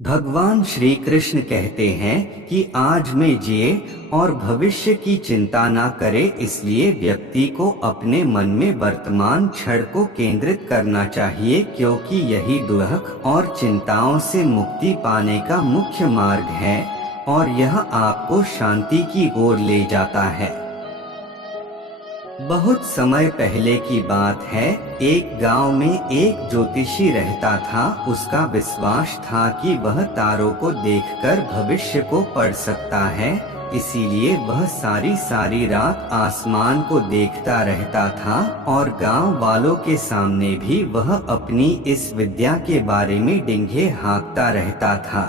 भगवान श्री कृष्ण कहते हैं कि आज में जिए और भविष्य की चिंता ना करे, इसलिए व्यक्ति को अपने मन में वर्तमान क्षण को केंद्रित करना चाहिए, क्योंकि यही दुख और चिंताओं से मुक्ति पाने का मुख्य मार्ग है और यह आपको शांति की ओर ले जाता है। बहुत समय पहले की बात है, एक गांव में एक ज्योतिषी रहता था। उसका विश्वास था कि वह तारों को देखकर भविष्य को पढ़ सकता है, इसीलिए वह सारी रात आसमान को देखता रहता था और गांव वालों के सामने भी वह अपनी इस विद्या के बारे में डिंगे हाँकता रहता था।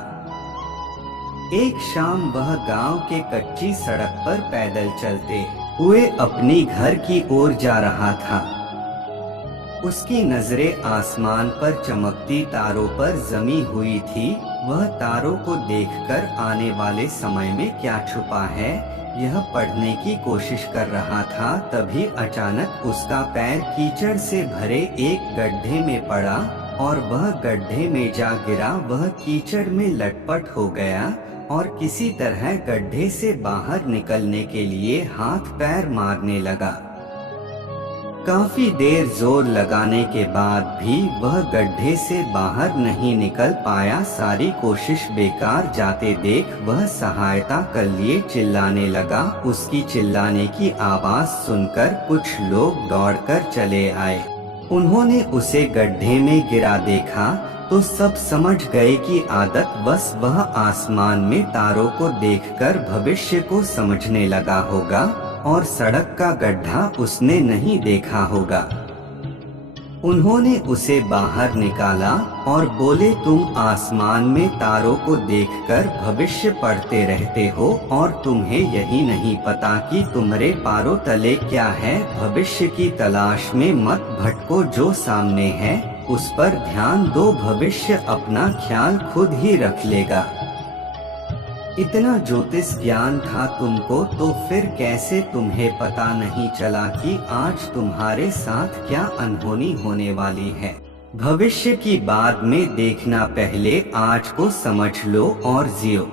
एक शाम वह गांव के कच्ची सड़क पर पैदल चलते हुए अपनी घर की ओर जा रहा था। उसकी नजरें आसमान पर चमकती तारों पर जमी हुई थी। वह तारों को देखकर आने वाले समय में क्या छुपा है यह पढ़ने की कोशिश कर रहा था। तभी अचानक उसका पैर कीचड़ से भरे एक गड्ढे में पड़ा और वह गड्ढे में जा गिरा। वह कीचड़ में लटपट हो गया और किसी तरह गड्ढे से बाहर निकलने के लिए हाथ पैर मारने लगा। काफी देर जोर लगाने के बाद भी वह गड्ढे से बाहर नहीं निकल पाया। सारी कोशिश बेकार जाते देख वह सहायता के लिए चिल्लाने लगा। उसकी चिल्लाने की आवाज सुनकर कुछ लोग दौड़कर चले आए। उन्होंने उसे गड्ढे में गिरा देखा तो सब समझ गए कि आदतवश वह आसमान में तारों को देखकर भविष्य को समझने लगा होगा और सड़क का गड्ढा उसने नहीं देखा होगा। उन्होंने उसे बाहर निकाला और बोले, तुम आसमान में तारों को देखकर भविष्य पढ़ते रहते हो और तुम्हें यही नहीं पता कि तुम्हारे पैरों तले क्या है। भविष्य की तलाश में मत भटको, जो सामने है उस पर ध्यान दो, भविष्य अपना ख्याल खुद ही रख लेगा। इतना ज्योतिष ज्ञान था तुमको, तो फिर कैसे तुम्हें पता नहीं चला कि आज तुम्हारे साथ क्या अनहोनी होने वाली है। भविष्य की बाद में देखना, पहले आज को समझ लो और जियो।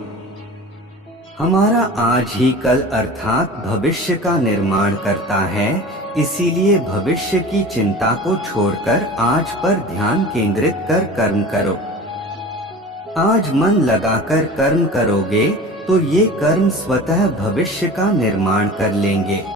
हमारा आज ही कल अर्थात भविष्य का निर्माण करता है, इसीलिए भविष्य की चिंता को छोड़कर आज पर ध्यान केंद्रित कर कर्म करो। आज मन लगाकर कर्म करोगे तो ये कर्म स्वतः भविष्य का निर्माण कर लेंगे।